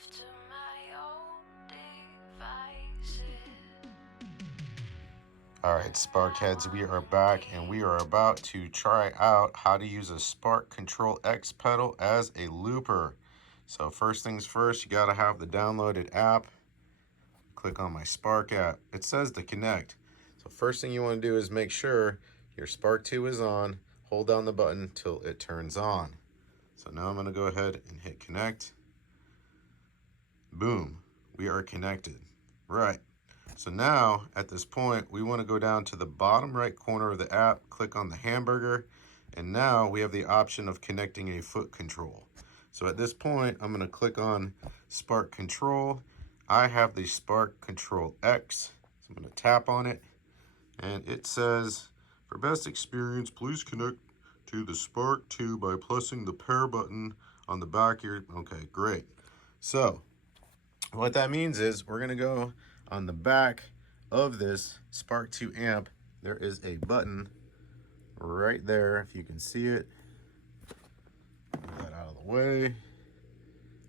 left to my own devices. Alright, Sparkheads, we are back and we are about to try out how to use a Spark Control X pedal as a looper. So first things first, you gotta have the downloaded app. Click on my Spark app. It says to connect. So first thing you want to do is make sure your Spark 2 is on. Hold down the button till it turns on. So now I'm going to go ahead and hit connect. Boom, we are connected. Right. So now at this point, we want to go down to the bottom right corner of the app, click on the hamburger, and now we have the option of connecting a foot control. So at this point, I'm going to click on Spark Control. I have the Spark Control X, so I'm going to tap on it, and it says, for best experience, please connect to the Spark 2 by pressing the pair button on the back of your, okay, great. So what that means is we're going to go on the back of this Spark 2 amp. There is a button right there, if you can see it. Move that out of the way. It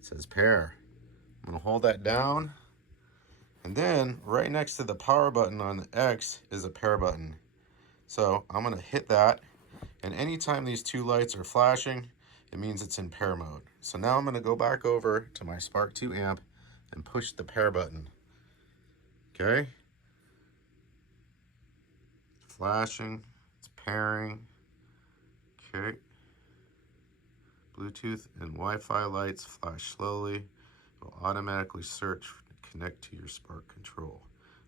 says pair. I'm going to hold that down. And then right next to the power button on the X is a pair button. So I'm going to hit that. And anytime these two lights are flashing, it means it's in pair mode. So now I'm going to go back over to my Spark 2 amp and push the pair button. Okay. Flashing. It's pairing. Okay. Bluetooth and Wi-Fi lights flash slowly. It will automatically search to connect to your Spark control.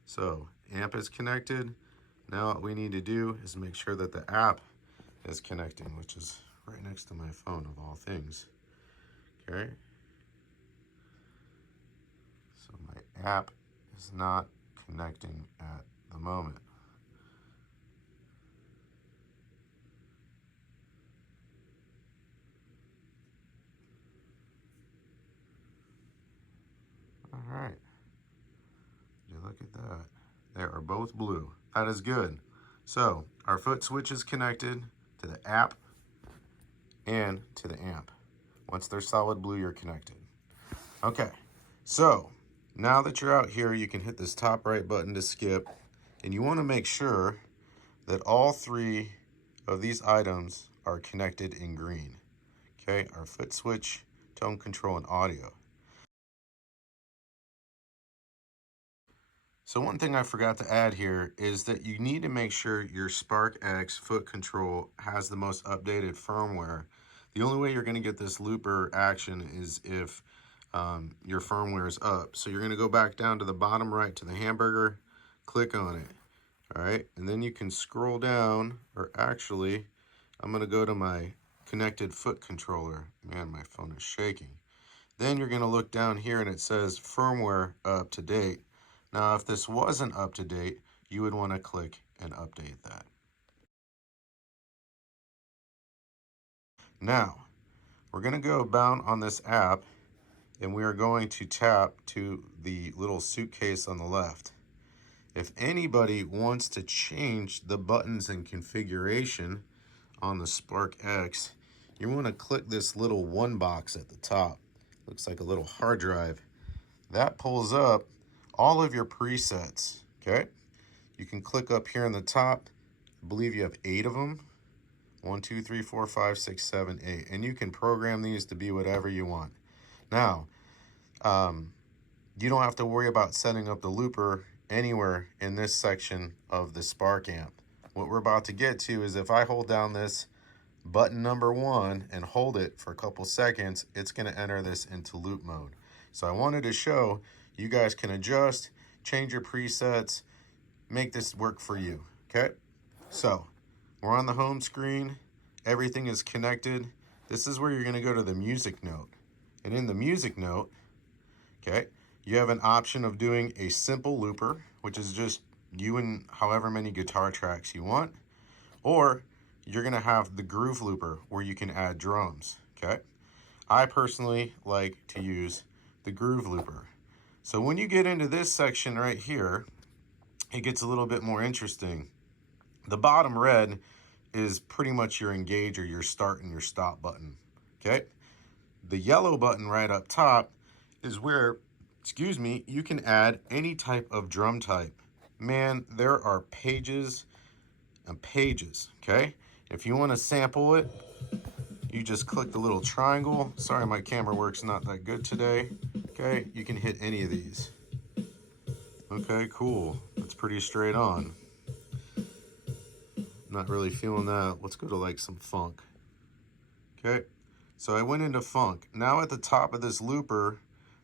So amp is connected. Now what we need to do is make sure that the app is connecting, which is right next to my phone of all things. Okay. So my app is not connecting at the moment. All right. You look at that. They are both blue. That is good. So our foot switch is connected to the app and to the amp. Once they're solid blue, you're connected. Okay, so now that you're out here, you can hit this top right button to skip, and you want to make sure that all three of these items are connected in green. Okay, our foot switch, tone control, and audio. So one thing I forgot to add here is that you need to make sure your Spark X foot control has the most updated firmware. The only way you're going to get this looper action is if your firmware is up. So you're going to go back down to the bottom right to the hamburger, click on it. All right, and then you can scroll down, or actually, I'm going to go to my connected foot controller. Man, my phone is shaking. Then you're going to look down here and it says firmware up to date. Now, if this wasn't up to date, you would want to click and update that. Now, we're going to go bound on this app and we are going to tap to the little suitcase on the left. If anybody wants to change the buttons and configuration on the Spark X, you want to click this little one box at the top. Looks like a little hard drive. That pulls up all of your presets, okay? You can click up here in the top. I believe you have 8 of them. 1, 2, 3, 4, 5, 6, 7, 8. And you can program these to be whatever you want. Now, you don't have to worry about setting up the looper anywhere in this section of the Spark amp. What we're about to get to is if I hold down this button number 1 and hold it for a couple seconds, it's going to enter this into loop mode. So I wanted to show you guys can adjust, change your presets, make this work for you, okay? So we're on the home screen. Everything is connected. This is where you're going to go to the music note. And in the music note, okay, you have an option of doing a simple looper, which is just you and however many guitar tracks you want. Or you're going to have the groove looper where you can add drums, okay? I personally like to use the groove looper. So when you get into this section right here, it gets a little bit more interesting. The bottom red is pretty much your engage or your start and your stop button, okay? The yellow button right up top is where, excuse me, you can add any type of drum type. Man, there are pages and pages, okay? If you want to sample it, you just click the little triangle. Sorry, my camera work's not that good today. Okay, you can hit any of these. Okay, cool. That's pretty straight on. Not really feeling that. Let's go to like some funk. Okay, so I went into funk. Now at the top of this looper,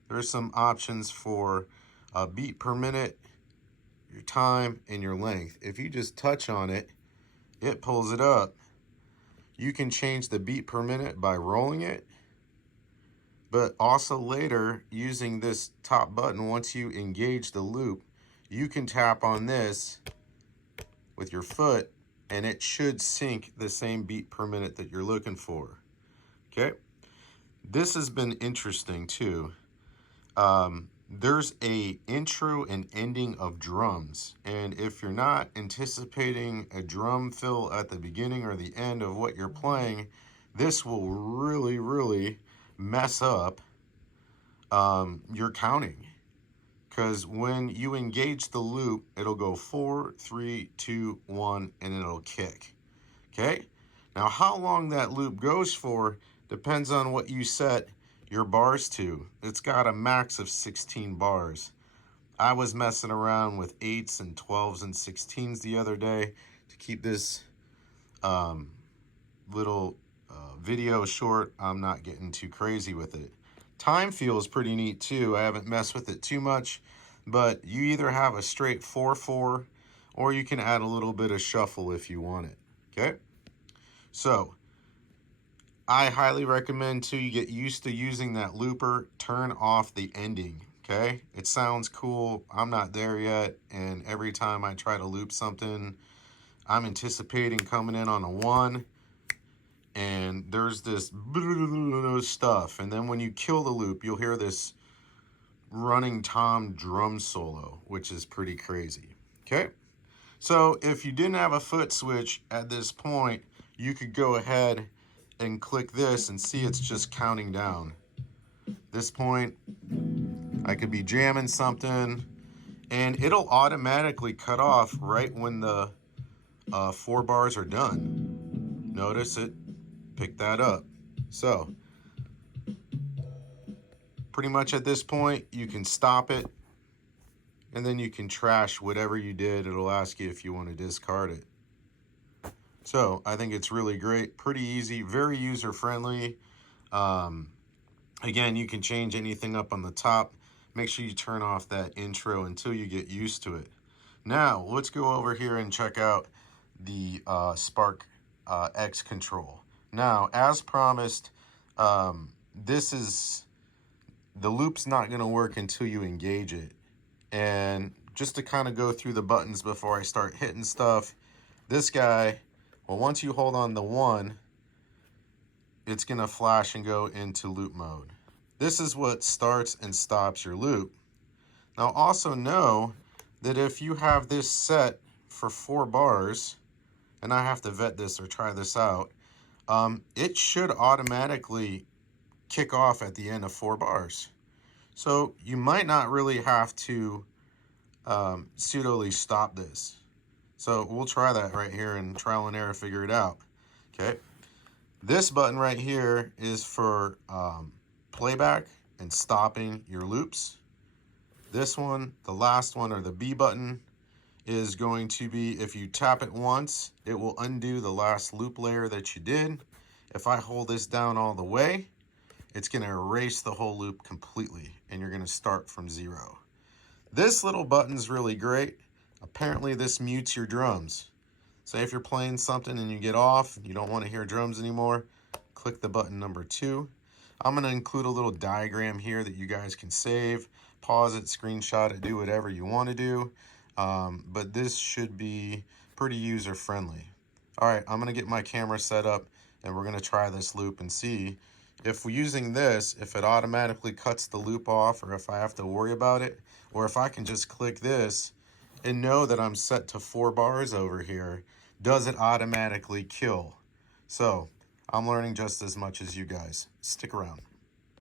there's some options for beat per minute, your time, and your length. If you just touch on it, it pulls it up. You can change the beat per minute by rolling it, but also later using this top button, once you engage the loop, you can tap on this with your foot and it should sync the same beat per minute that you're looking for. Okay, this has been interesting too. There's a intro and ending of drums, and if you're not anticipating a drum fill at the beginning or the end of what you're playing, this will really mess up your counting, because when you engage the loop, it'll go 4, 3, 2, 1, and it'll kick. Okay, now how long that loop goes for depends on what you set your bars to. It's got a max of 16 bars. I was messing around with 8s and 12s and 16s the other day to keep this little video short. I'm not getting too crazy with it. Time feels pretty neat too. I haven't messed with it too much, but you either have a straight 4/4 or you can add a little bit of shuffle if you want it. Okay, so I highly recommend too you get used to using that looper. Turn off the ending. Okay, it sounds cool. I'm not there yet, and every time I try to loop something, I'm anticipating coming in on a 1, and there's this stuff, and then when you kill the loop, you'll hear this running tom drum solo, which is pretty crazy. Okay, so if you didn't have a foot switch at this point, you could go ahead and click this and see it's just counting down. This point, I could be jamming something and it'll automatically cut off right when the 4 bars are done. Notice it picked that up. So pretty much at this point, you can stop it and then you can trash whatever you did. It'll ask you if you want to discard it. So I think it's really great, pretty easy, very user-friendly. Again, you can change anything up on the top. Make sure you turn off that intro until you get used to it. Now, let's go over here and check out the Spark X control. Now, as promised, this is, the loop's not going to work until you engage it. And just to kind of go through the buttons before I start hitting stuff, this guy, well, once you hold on the 1, it's going to flash and go into loop mode. This is what starts and stops your loop. Now also know that if you have this set for 4 bars, and I have to vet this or try this out, it should automatically kick off at the end of 4 bars. So you might not really have to pseudoly stop this. So we'll try that right here and trial and error figure it out. Okay, this button right here is for playback and stopping your loops. This one, the last one, or the B button, is going to be, if you tap it once, it will undo the last loop layer that you did. If I hold this down all the way, it's going to erase the whole loop completely, and you're going to start from 0. This little button's really great. Apparently this mutes your drums. Say if you're playing something and you get off, you don't want to hear drums anymore, click the button number 2. I'm going to include a little diagram here that you guys can save, pause it, screenshot it, do whatever you want to do. But this should be pretty user friendly. All right, I'm going to get my camera set up and we're going to try this loop and see if we're using this, if it automatically cuts the loop off, or if I have to worry about it, or if I can just click this and know that I'm set to 4 bars over here, does it automatically kill? So I'm learning just as much as you guys. Stick around.